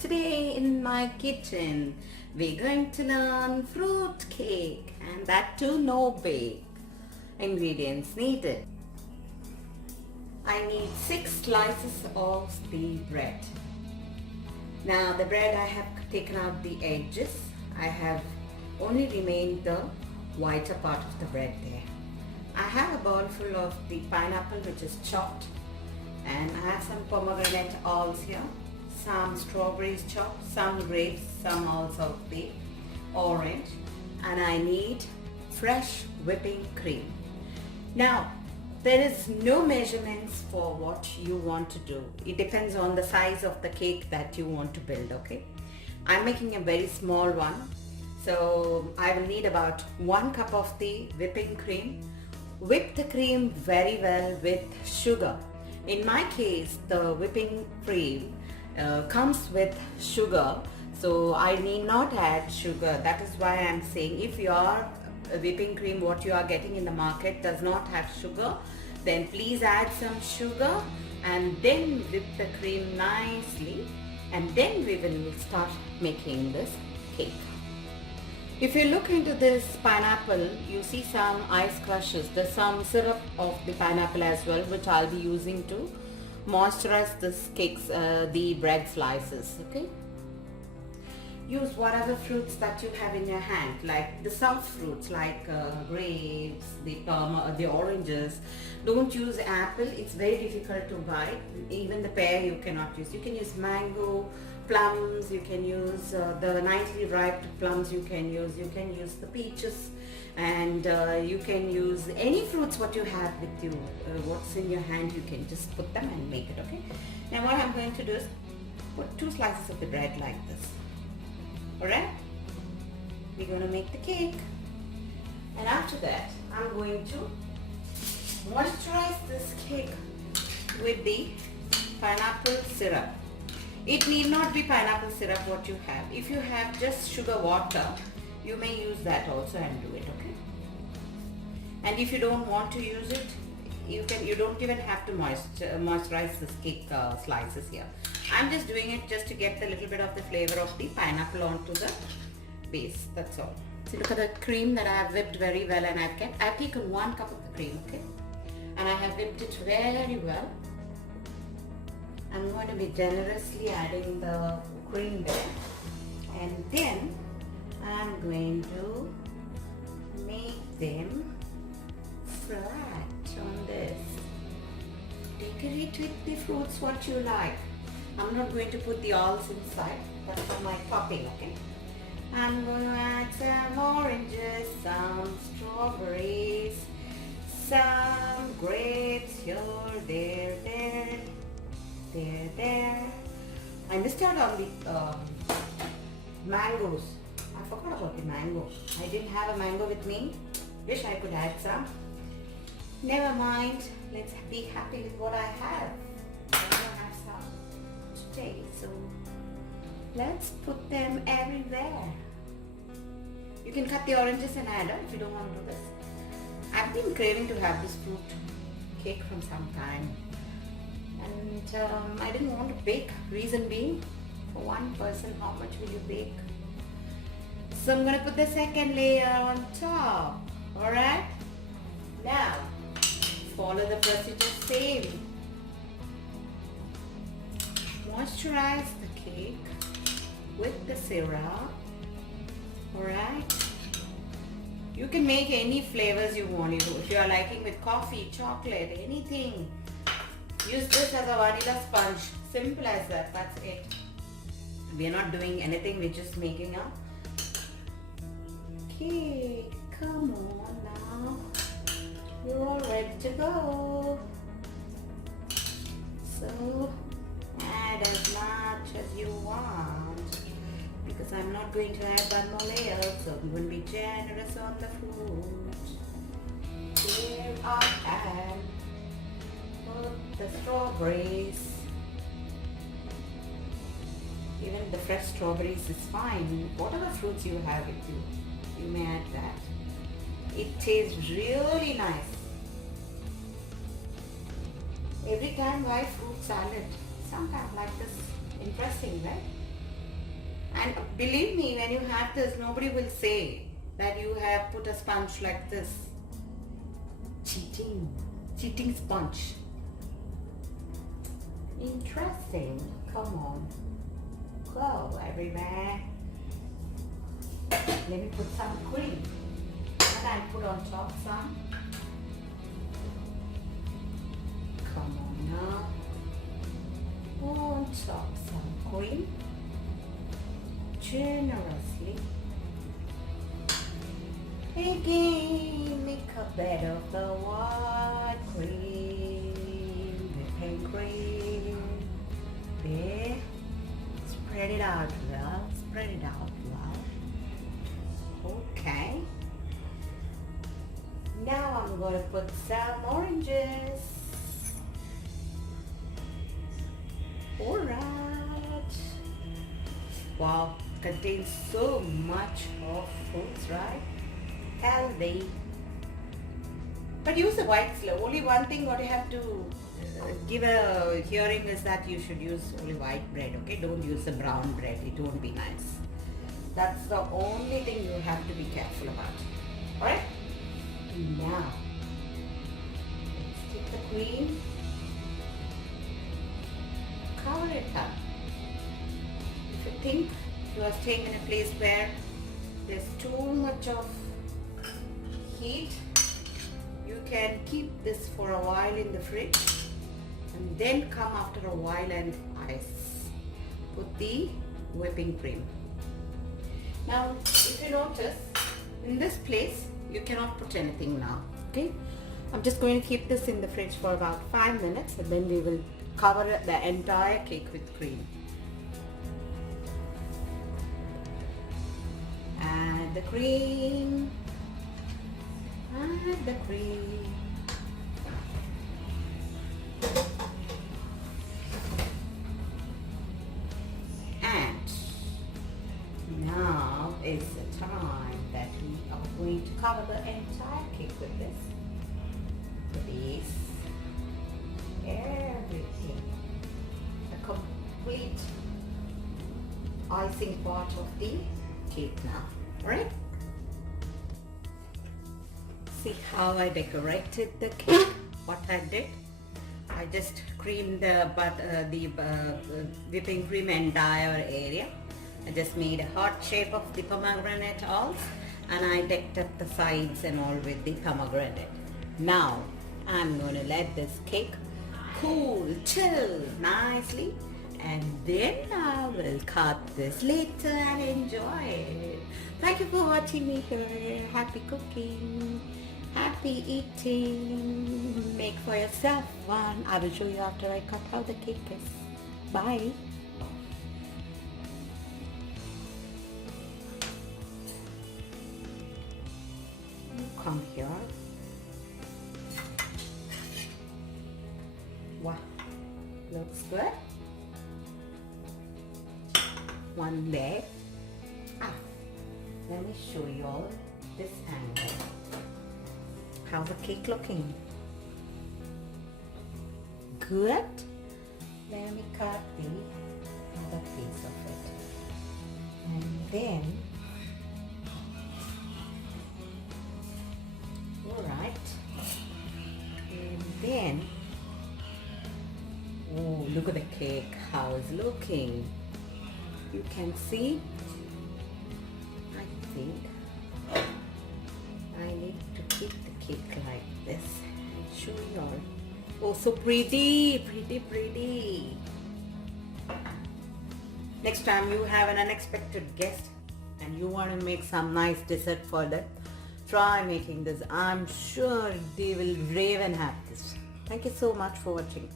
Today in my kitchen we're going to learn fruit cake, and that too no bake. Ingredients needed. I need 6 slices of the bread. Now the bread, I have taken out the edges. I have only remained the whiter part of the bread there. I have a bowl full of the pineapple which is chopped, and I have some pomegranate alls here, some strawberries chopped, some grapes, some also the orange, and I need fresh whipping cream. Now there is no measurements for what you want to do. It depends on the size of the cake that you want to build. Okay, I'm making a very small one, so I will need about 1 cup of the whipping cream. Whip the cream very well with sugar. In my case, the whipping cream comes with sugar, so I need not add sugar. That is why I am saying, if your whipping cream what you are getting in the market does not have sugar, then please add some sugar and then whip the cream nicely, and then we will start making this cake. If you look into this pineapple, you see some ice crushes. There's some syrup of the pineapple as well, which I'll be using to moisturize this cakes, the bread slices. Okay, use whatever fruits that you have in your hand, like the soft fruits like grapes, the oranges. Don't use apple, it's very difficult to buy. Even the pear you cannot use. You can use mango, plums, you can use the nicely ripe plums, you can use the peaches, and you can use any fruits what you have with you, what's in your hand. You can just put them and make it. Okay, now what I'm going to do is put 2 slices of the bread like this. Alright, we're going to make the cake, and after that I'm going to moisturize this cake with the pineapple syrup. It need not be pineapple syrup what you have. If you have just sugar water, you may use that also and do it. Okay, and if you don't want to use it, you don't even have to moisturize this cake slices here. I'm just doing it just to get the little bit of the flavor of the pineapple onto the base. That's all. See, look at the cream that I have whipped very well, and I've taken 1 cup of the cream. Okay, and I have whipped it very well. I'm going to be generously adding the cream there, and then I'm going to make them flat on this. Decorate with the fruits what you like. I'm not going to put the alls inside, that's for my topping. Okay, I'm going to add some oranges, some strawberries, some grapes here, there. I missed out on the mangoes. I forgot about the mango. I didn't have a mango with me. Wish I could add some. Never mind. Let's be happy with what I have. I don't have some today, so let's put them everywhere. You can cut the oranges and add them if you don't want to do this. I've been craving to have this fruit cake from some time, and I didn't want to bake. Reason being, for one person, how much will you bake? So I'm going to put the second layer on top. Alright, now follow the procedure same. Moisturize the cake with the syrup. Alright, you can make any flavors you want. If you are liking with coffee, chocolate, anything, use this as a vanilla sponge. Simple as that. That's it. We are not doing anything, we're just making a cake. Come on now, you're ready to go. So add as much as you want, because I'm not going to add one more layer, so I'm going to be generous on the fruit. Here I am. Put the strawberries. Even the fresh strawberries is fine. Whatever fruits you have with you, you may add that. It tastes really nice. Every time buy fruit salad, sometimes like this, interesting, right? And believe me, when you have this, nobody will say that you have put a sponge like this. Cheating sponge. Interesting. Come on. Go everywhere. Let me put some cream. And I'll put on top some. Come on now. On top some cream. Generously. Again, make a bed of the white cream, whipping cream. There. Spread it out well. Spread it out well. Okay. Now I'm going to put some oranges. Alright. Wow, contains so much of fruits, right? Healthy. But use the white slow. Only one thing what you have to give a hearing is that you should use only white bread, okay? Don't use the brown bread. It won't be nice. That's the only thing you have to be careful about. Alright? Now, let's take the cream. Cover it up. If you think you are staying in a place where there's too much of heat, you can keep this for a while in the fridge and then come after a while and ice. Put the whipping cream. Now, if you notice, in this place, you cannot put anything now, okay? I'm just going to keep this in the fridge for about 5 minutes and then we will cover the entire cake with cream. Add the cream. Add the cream. And now is the time that we are going to cover the entire cake with this. This. Everything. A complete icing part of the cake now. Alright? See how I decorated the cake? What I did? I just creamed the whipping cream entire area. I just made a heart shape of the pomegranate also, and I decked up the sides and all with the pomegranate. Now I'm going to let this cake cool, chill nicely, and then I will cut this later and enjoy it. Thank you for watching me here. Happy cooking, happy eating. Make for yourself one. I will show you after I cut how the cake is. Bye. Come here. Wow, looks good. One leg. Let me show you all this angle. How's the cake looking? Good. Let me cut the other piece of it. And then, alright. And then, oh, look at the cake, how it's looking. You can see, I think I need to keep the cake like this and show you all. Oh, so pretty, pretty, pretty. Next time you have an unexpected guest and you want to make some nice dessert for them, try making this. I'm sure they will rave and have this. Thank you so much for watching.